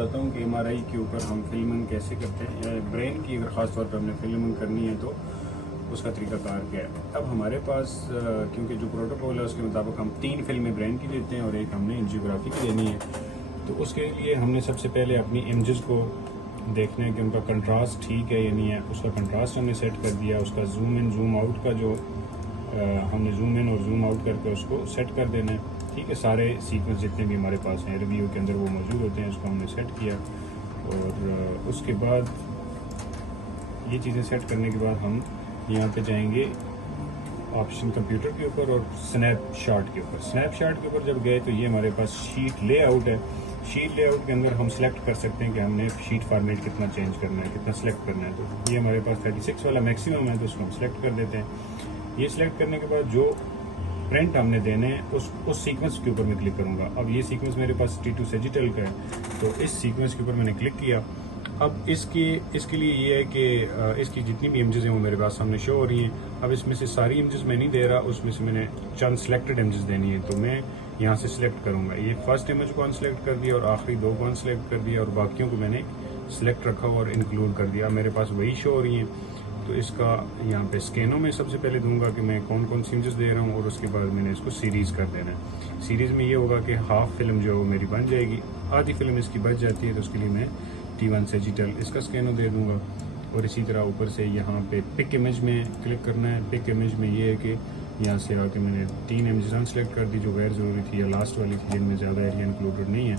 बताता हूँ कि MRI के ऊपर हम फिल्मिंग कैसे करते हैं, ब्रेन की अगर ख़ास तौर पर हमने फिल्मिंग करनी है तो उसका तरीकाकार क्या है। अब हमारे पास क्योंकि जो प्रोटोकॉल है उसके मुताबिक हम 3 फिल्में ब्रेन की देते हैं और एक हमने एंजियोग्राफी की देनी है। तो उसके लिए हमने सबसे पहले अपनी इमेजेस को देखना है कि उनका कंट्रास्ट ठीक है या नहीं है। उसका कंट्रास्ट हमने सेट कर दिया, उसका जूम इन जूम आउट का जो हमने जूम इन और जूम आउट करके उसको सेट कर देना है। ठीक है, सारे सीक्वेंस जितने भी हमारे पास हैं रिव्यू के अंदर वो मौजूद होते हैं, उसको हमने सेट किया। और उसके बाद ये चीज़ें सेट करने के बाद हम यहाँ पे जाएंगे ऑप्शन कंप्यूटर के ऊपर और स्नैपशॉट के ऊपर। स्नैपशॉट के ऊपर जब गए तो ये हमारे पास शीट लेआउट है। शीट लेआउट के अंदर हम सेलेक्ट कर सकते हैं कि हमने शीट फॉर्मेट कितना चेंज करना है, कितना सेलेक्ट करना है। तो ये हमारे पास 36 वाला मैक्सिमम है, तो उसको हम सेलेक्ट कर देते हैं। ये सिलेक्ट करने के बाद जो प्रिंट हमने देने हैं उस सीक्वेंस के ऊपर मैं क्लिक करूंगा। अब ये सीक्वेंस मेरे पास T2 सेजिटल का है, तो इस सीक्वेंस के ऊपर मैंने क्लिक किया। अब इसके लिए ये है कि इसकी जितनी भी इमेजेस हैं वो मेरे पास सामने शो हो रही हैं। अब इसमें से सारी इमेजेस मैं नहीं दे रहा, उसमें से मैंने चंद सिलेक्टेड इमेजेस देनी है। तो मैं यहाँ से सिलेक्ट करूंगा। ये फर्स्ट इमेज को अनसेलेक्ट कर दिया और आखिरी 2 को अनसेलेक्ट कर दिया और बाकियों को मैंने सिलेक्ट रखा और इंक्लूड कर दिया। मेरे पास वही शो हो रही हैं। तो इसका यहाँ पे स्कैनो में सबसे पहले दूंगा कि मैं कौन कौन सी इमेजेस दे रहा हूँ और उसके बाद मैंने इसको सीरीज कर देना है। सीरीज में ये होगा कि हाफ फिल्म जो है वो मेरी बन जाएगी, आधी फिल्म इसकी बच जाती है। तो उसके लिए मैं T1 सेजिटल इसका स्कैनो दे दूंगा। और इसी तरह ऊपर से यहाँ पे पिक इमेज में क्लिक करना है। पिक इमेज में ये है कि यहाँ से आके मैंने 3 इमेजेस अनसेलेक्ट कर दी जो गैर ज़रूरी थी या लास्ट वाली थी जिनमें ज़्यादा एरिया इंक्लूडेड नहीं है,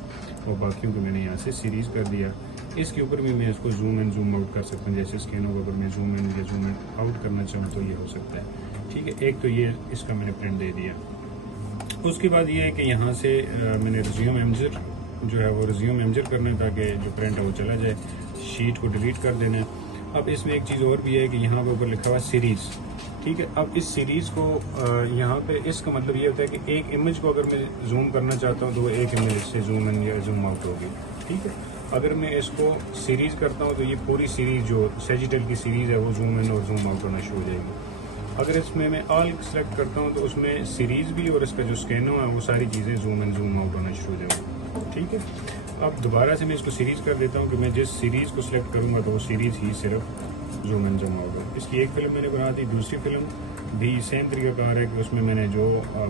और बाकियों को मैंने यहाँ से सीरीज कर दिया। इसके ऊपर भी मैं इसको जूम इन जूम आउट कर सकता हूँ। जैसे स्कैनो को अगर मैं जूम इन या जूम आउट करना चाहूँ तो ये हो सकता है। ठीक है, एक तो ये इसका मैंने प्रिंट दे दिया। उसके बाद ये है कि यहाँ से मैंने रिज्यूम इमेजर जो है वो रिज्यूम इमेजर करना है ताकि जो प्रिंट है वो चला जाए। शीट को डिलीट कर देना है। अब इसमें एक चीज़ और भी है कि यहाँ पे ऊपर लिखा हुआ है सीरीज़। ठीक है, अब इस सीरीज़ को यहाँ पे इसका मतलब ये होता है कि एक इमेज को अगर मैं जूम करना चाहता हूँ तो वो एक इमेज से जूम इन या जूम आउट होगी। ठीक है, अगर मैं इसको सीरीज़ करता हूँ तो ये पूरी सीरीज़ जो सेजिटल की सीरीज़ है वो जूम इन और जूम आउट होना शुरू हो जाएगी। अगर इसमें मैं ऑल सेलेक्ट करता हूँ तो उसमें सीरीज़ भी और इसका जो स्कैनो है वो सारी चीज़ें जूम इन जूम आउट होना शुरू हो जाएगी। ठीक है, अब दोबारा से मैं इसको सीरीज़ कर देता हूँ कि मैं जिस सीरीज़ को सिलेक्ट करूँगा तो वो सीरीज़ ही सिर्फ जूम इन जूम आउट है। इसकी एक फिल्म मैंने बना दी। दूसरी फिल्म भी सेम तरीकाकार है कि उसमें मैंने जो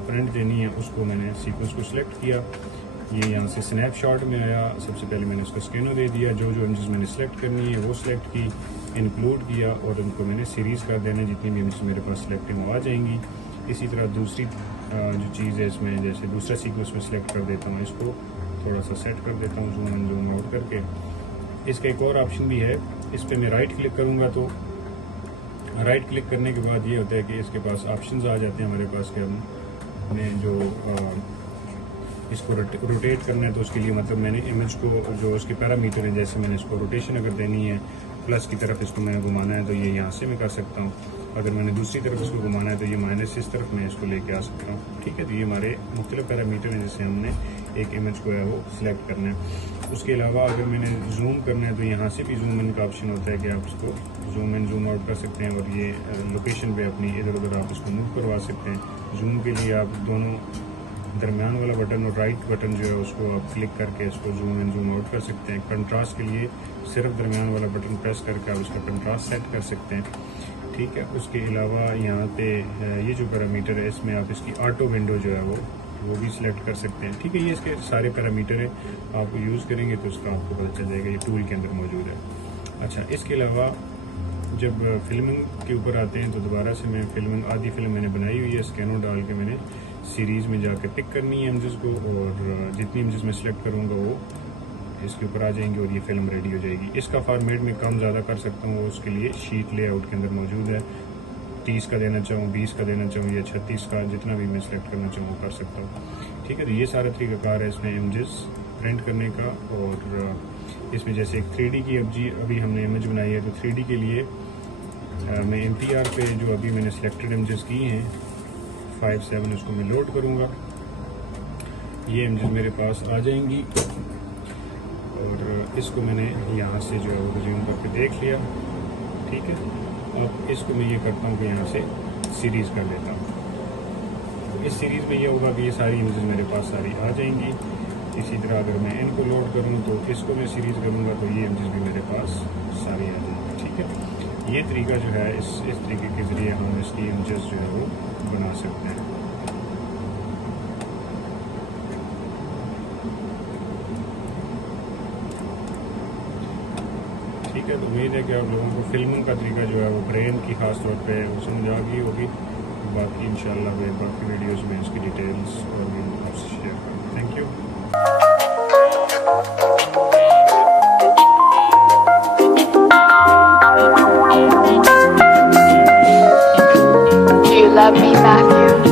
प्रिंट देनी है उसको मैंने सीक्वेंस को सिलेक्ट किया। ये यहाँ से स्नैपशॉट में आया। सबसे पहले मैंने उसको स्कैनो दे दिया, जो जो इमेजेस मैंने सेलेक्ट करनी है वो सिलेक्ट की, इंक्लूड किया और उनको मैंने सीरीज़ कर देना। जितनी भी इमेजेस मेरे पास सिलेक्ट हैं वो आ जाएंगी। इसी तरह दूसरी जो चीज़ है इसमें, जैसे दूसरा सीक्वेंस में सिलेक्ट कर देता हूँ, इसको थोड़ा सा सेट कर देता हूँ जूम इन जूम आउट करके। इसका एक और ऑप्शन भी है, इस पर मैं राइट क्लिक करूँगा तो राइट क्लिक करने के बाद ये होता है कि इसके पास ऑप्शंस आ जाते हैं हमारे पास कि हमें जो इसको रोटेट करना है तो उसके लिए मतलब मैंने इमेज को जो उसके पैरामीटर है, जैसे मैंने इसको रोटेशन अगर देनी है प्लस की तरफ इसको मैंने घुमाना है तो ये यहाँ से मैं कर सकता हूँ। अगर मैंने दूसरी तरफ इसको घुमाना है तो ये माइनस इस तरफ मैं इसको लेके आ सकता हूँ। ठीक है, तो ये हमारे मुख्तलिफ पैरामीटर हैं जिससे हमने एक इमेज को है वो सिलेक्ट करना है। उसके अलावा अगर मैंने जूम करना है तो यहाँ से भी जूम इन का ऑप्शन होता है कि आप इसको जूम इन जूम आउट कर सकते हैं और ये लोकेशन पे अपनी इधर उधर आप इसको मूव करवा सकते हैं। जूम के लिए आप दोनों दरमियान वाला बटन और राइट बटन जो है उसको आप क्लिक करके इसको जूम इन जूम आउट कर सकते हैं। कंट्रास्ट के लिए सिर्फ दरमियान वाला बटन प्रेस करके आप इसका कंट्रास्ट सेट कर सकते हैं। ठीक है, उसके अलावा यहाँ पे ये जो पैरामीटर है इसमें आप इसकी ऑटो विंडो जो है वो भी सिलेक्ट कर सकते हैं। ठीक है, ये इसके सारे पैरामीटर है, आप यूज़ करेंगे तो उसका आपको पता चल जाएगा, ये टूल के अंदर मौजूद है। अच्छा, इसके अलावा जब फिल्मिंग के ऊपर आते हैं तो दोबारा से मैं फिल्मिंग आधी फिल्म मैंने बनाई हुई है, स्कैनो डाल के मैंने सीरीज़ में जाके पिक करनी है इमेजेस को और जितनी इमेजेस मैं सिलेक्ट करूँगा वो इसके ऊपर आ जाएंगे और ये फिल्म रेडी हो जाएगी। इसका फॉर्मेट में कम ज़्यादा कर सकता हूँ, उसके लिए शीट लेआउट के अंदर मौजूद है। 30 का देना चाहूँ, 20 का देना चाहूँ या 36 का, जितना भी मैं सिलेक्ट करना चाहूँ कर सकता हूँ। ठीक है, तो ये सारा तरीकाकार है इसमें इमेजेस प्रिंट करने का। और इसमें जैसे एक 3D की अभी हमने इमेज बनाई है तो 3D के लिए मैं MTR पे जो अभी मैंने सिलेक्टेड इमेजेस की हैं 5-7 उसको मैं लोड करूँगा। ये इमेजेस मेरे पास आ जाएंगी और इसको मैंने यहाँ से जो है वो रिज्यूम करके देख लिया। ठीक है, अब इसको मैं ये करता हूँ कि यहाँ से सीरीज़ कर लेता हूँ। तो इस सीरीज़ में ये होगा कि ये सारी इमेजेस मेरे पास सारी आ जाएंगी। इसी तरह अगर मैं इनको लोड करूँ तो इसको मैं सीरीज करूँगा तो ये इमेजेस भी मेरे पास सारी आ जाएंगी। ठीक है, ये तरीका जो है इस तरीके के ज़रिए हम इसकी इमेजेस जो है वो बना सकते हैं। ठीक है, तो उम्मीद है कि आप लोगों को फिल्मिंग का तरीका जो है वो ब्रेन की खास तौर पे वो समझ आ गई होगी। बाकी इंशाल्लाह मैं बाकी वीडियोस में इसकी डिटेल्स और भी आपसे शेयर करूँगा। Thank you. Do you love me, Matthew?